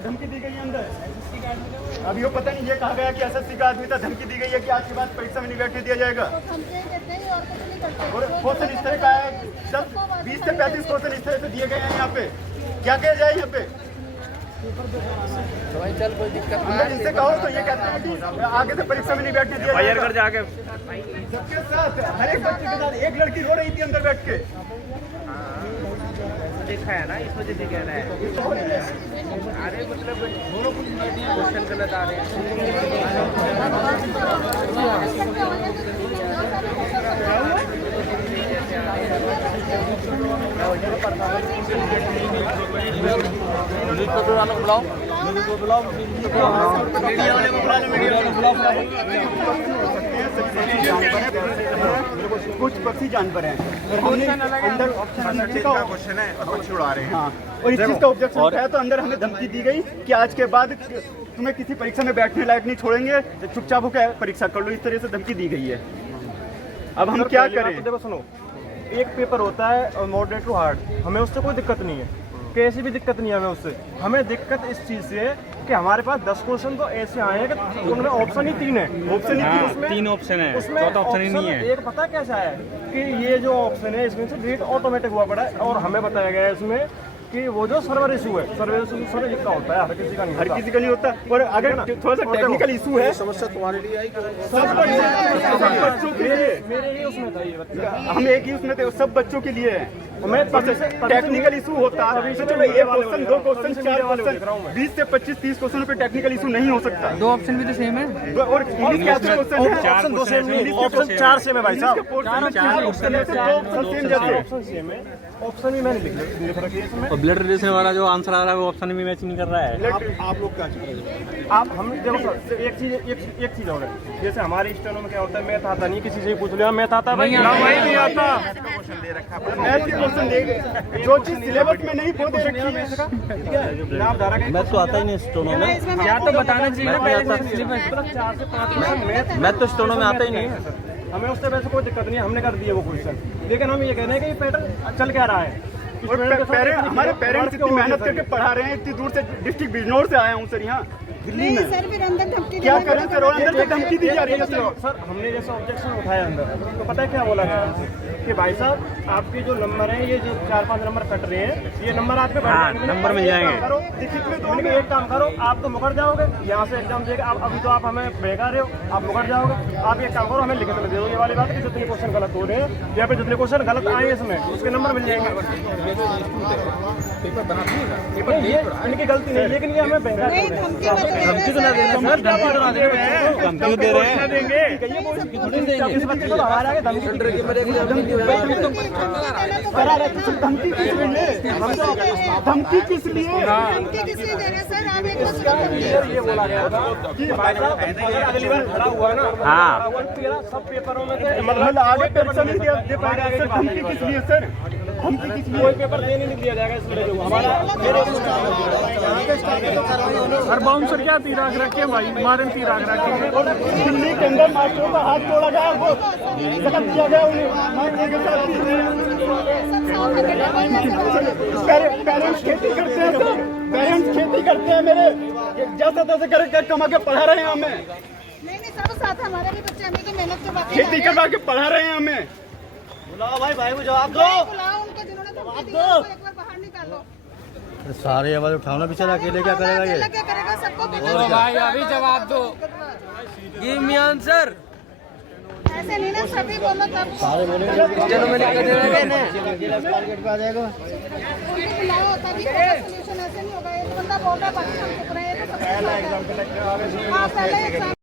धमकी दी गई है अंदर। अभी वो पता नहीं ये कहा गया कि एसएससी का आदमी था, धमकी दी गई है कि आज के बाद परीक्षा में नहीं बैठने दिया जाएगा। और क्वेश्चन इस तरह का है, 20 से 35 क्वेश्चन इस तरह से दिए गए हैं यहाँ पे। क्या किया जाए यहाँ पे? चल कोई दिक्कत अंदर इनसे कहो तो ये कहते हैं कि आगे से परीक्षा में नहीं बैठने दिया जाएगा। जाके सबके साथ हर एक बच्चे के साथ एक लड़की रो रही थी अंदर बैठ के। देखा है ना, इस वजह से कह रहा है। अरे मतलब क्वेश्चन गलत आ रहे हैं। कुछ पक्षी जानवर हैं और हमने अंदर क्वेश्चन है पक्षी उड़ा रहे हैं। हाँ, और इस चीज का ऑब्जेक्शन उठाया तो अंदर हमें धमकी दी गई कि आज के बाद तुम्हें किसी परीक्षा में बैठने लायक नहीं छोड़ेंगे, चुपचाप होकर परीक्षा कर लो, इस तरह से धमकी दी गई है। अब हम क्या करें? देखो सुनो, एक पेपर होता है मॉडरेट टू हार्ड, हमें उससे कोई दिक्कत नहीं है, कैसी भी दिक्कत नहीं है हमें उससे। हमें दिक्कत इस चीज़ से है कि हमारे पास 10 क्वेश्चन तो ऐसे आए हैं कि उनमें ऑप्शन ही 3 है। ऑप्शन ही 3 ऑप्शन है, उसमें चौथा ऑप्शन ही नहीं है। एक पता कैसा है कि ये जो ऑप्शन है इसमें से रेट ऑटोमेटिक हुआ पड़ा है, और हमें बताया गया है इसमें कि वो जो सर्वर इशू है, सर्वर इशू सर का होता है, हर किसी का नहीं होता। और अगर थोड़ा सा टेक्निकल इशू है, समस्या तुम्हारे लिए आई, सब बच्चों के लिए, मेरे ही उसमें था ये बच्चा, हम एक ही उसमें थे, सब बच्चों के लिए है। टेक्निकल इशू होता है, चलो एक क्वेश्चन, 2 क्वेश्चन, 4 क्वेश्चन, 20 से 25, 30 क्वेश्चन पे टेक्निकल इशू नहीं हो सकता। 2 ऑप्शन भी तो सेम है। और इंग्लिश के क्वेश्चन है, ऑप्शन 2 सेम नहीं, ऑप्शन 4 सेम है भाई साहब। ऑप्शन भी मैंने लिख रखी है इसमें। और ब्लड रिलेशन वाला जो आंसर आ रहा है वो ऑप्शन भी मैच नहीं कर रहा है। आप लोग क्या आप हम देखो सर, एक चीज और है, जैसे हमारे स्टेनो में क्या होता है, मैथ आता नहीं, किसी से पूछ लिया मैथ आता है भाई, ना भाई नहीं आता। मैथ के क्वेश्चन देंगे जो चीज सिलेबस में नहीं पहुंच रखी है, मैथ तो आता ही नहीं स्टोनो में, या तो बताना चाहिए ना पहले से। 4 से 5 मैथ तो स्टोनो में आता ही नहीं है। हमें उससे वैसे कोई दिक्कत नहीं है, हमने कर दिए वो क्वेश्चन, लेकिन हम ये कह रहे हैं कि ये पैटर्न चल क्या रहा है। हमारे पेरेंट्स इतनी मेहनत करके पढ़ा रहे हैं, इतनी दूर से डिस्ट्रिक्ट बिजनौर से आया हूँ सर यहाँ दिल्ली में। सर फिर अंदर धमकी क्या करें सर? और अंदर से धमकी दी जा रही है सर। हमने जैसे ऑब्जेक्शन उठाया अंदर, तो पता है क्या बोला गया कि भाई साहब आपके जो नंबर है, ये जो 4-5 नंबर कट रहे हैं, ये नंबर आपके नंबर मिल जाएंगे। एक काम करो, आप तो मुकर जाओगे यहाँ से एग्जाम देगा। अभी तो आप हमें बेगा रहे हो, आप मुकर जाओगे। आप एक काम करो, हमें लिखित में दे दो ये वाली बात कि जितने क्वेश्चन गलत हो रहे हैं, या फिर जितने क्वेश्चन गलत आए इसमें उसके नंबर मिल जाएंगे। ये इनकी गलती नहीं, लेकिन ये हमें बेगा नहीं धमकी तो ना देंगे सर, धमकी तो ना देंगे, धमकी दे रहे हैं। धमकी किस लिए? दे रहे सर? आप एक ये बोला गया था कि भाई साहब अगली बार खड़ा हुआ ना, सब पेपरों में मतलब आगे परीक्षा नहीं दे पाएगा सर। धमकी किस लिए सर? धमकी किस लिए? कोई पेपर देने नहीं दिया जाएगा इसमें। जो हमारा हर बाउंसर क्या तीराग रखे भाई, मारे तीराग रखे। दिल्ली के अंदर मास्टरों का हाथ तोड़ा गया, वो जख्म किया गया उन्हें मारने के साथ। पेरेंट्स खेती करते हैं सर, पेरेंट्स खेती करते हैं मेरे, जैसा तैसे करके कमा के पढ़ा रहे हैं हमें। नहीं सब साथ हमारे भी बच्चे, हमें तो मेहनत के बाद खेती करवा के पढ़ा रहे हैं हमें। बुलाओ भाई को जवाब दो। बुलाओ उनको जिन्होंने धमकी दी है, उनको एक बार बाहर निकालो। सारे आवाज उठाना, बेचारा अकेले क्या करेगा ये? क्या करेगा? सबको भाई अभी जवाब दो, गिव मी आंसर। ऐसे नहीं ना, सभी बोलो तब सारे बोलेंगे चलो मैं लिख के दे रहा हूं। टारगेट पे आ जाएगा। उनको बुलाओ, तभी सोल्यूशन। ऐसे नहीं होगा, एक बंदा बोल रहा है बाकी हम चुप रहे हैं, तो सब